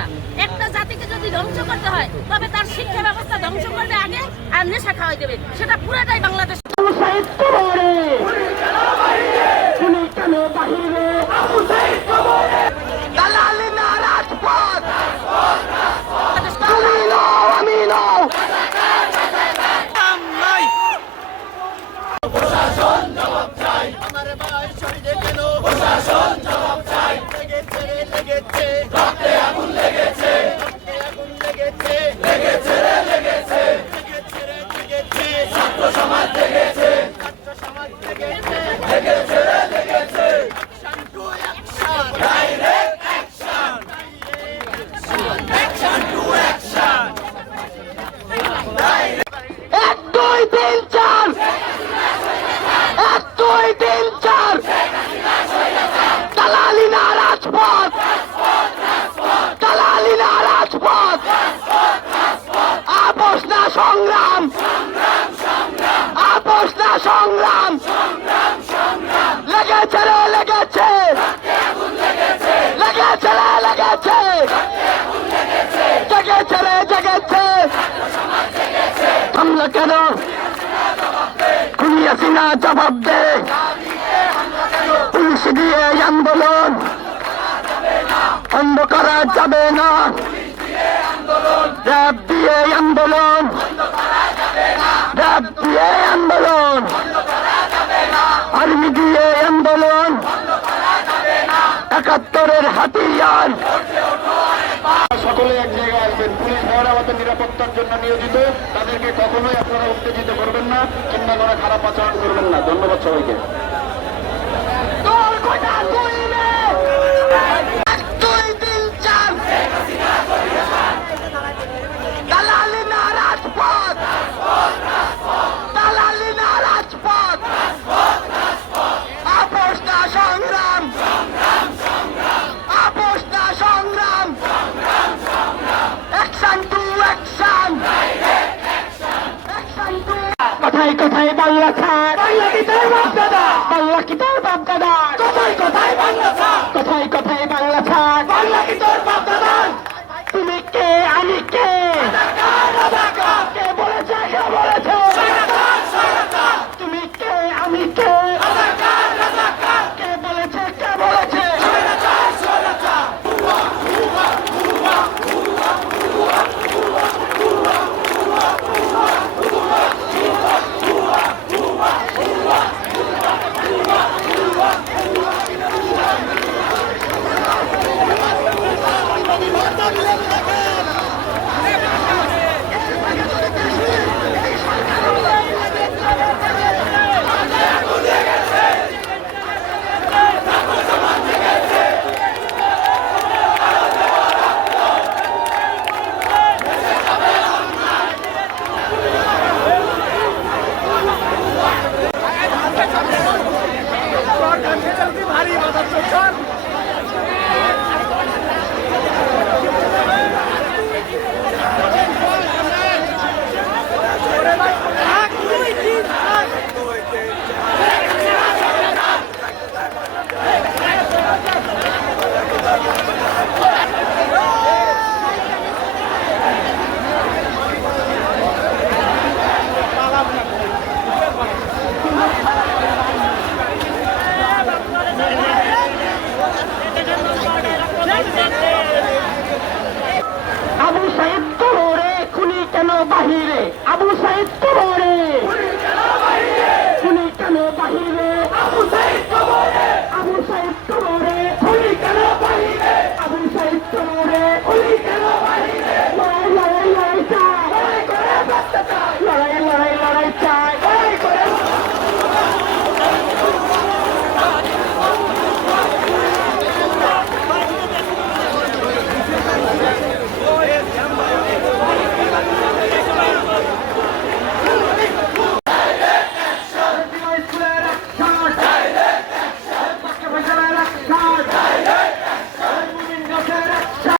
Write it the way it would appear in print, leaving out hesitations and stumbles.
ব্যবস্থা। একটা জাতিকে যদি ধ্বংস করতে হয় তবে তার শিক্ষা ব্যবস্থা ধ্বংস করবে আগে, আর নেশা খাওয়াই দেবে। সেটা পুরোটাই বাংলাদেশ। সংগ্রাম আপোষ না সংগ্রাম লেগেছে রে লেগেছে লেগেছে রে লেগেছে জেগেছে রে জেগেছে থামলো কেন খুনি হাসিনা জবাব দে পুলিশ দিয়ে আন্দোলন বন্ধ করা যাবে না র‍্যাব দিয়ে আন্দোলন র‍্যাব দিয়ে আন্দোলন আর্মি দিয়ে আন্দোলন ৭১-এর হাতিয়ার সকলে এক জায়গায় আসবেন। পুলিশ ভাইয়েরা আমাদের নিরাপত্তার জন্য নিয়োজিত, তাদেরকে কখনোই আপনারা উত্তেজিত করবেন না কিংবা কোনো খারাপ আচরণ করবেন না। ধন্যবাদ সবাইকে। কোথায় কোথায় বাংলা ছাড়, বাংলা কি তোর বাপ দাদা, বাংলা কি তোর বাপ দাদা, কোথায় কোথায় বাংলা ছাড়, কোথায় কোথায় বাংলা ছাড়, বাংলা কি তোর বাপ দাদা। তুমি কে আমি কে, কে বলেছে কে বলেছে, তুমি কে আমি কে, কে বলেছে কে বলেছে। Let's go!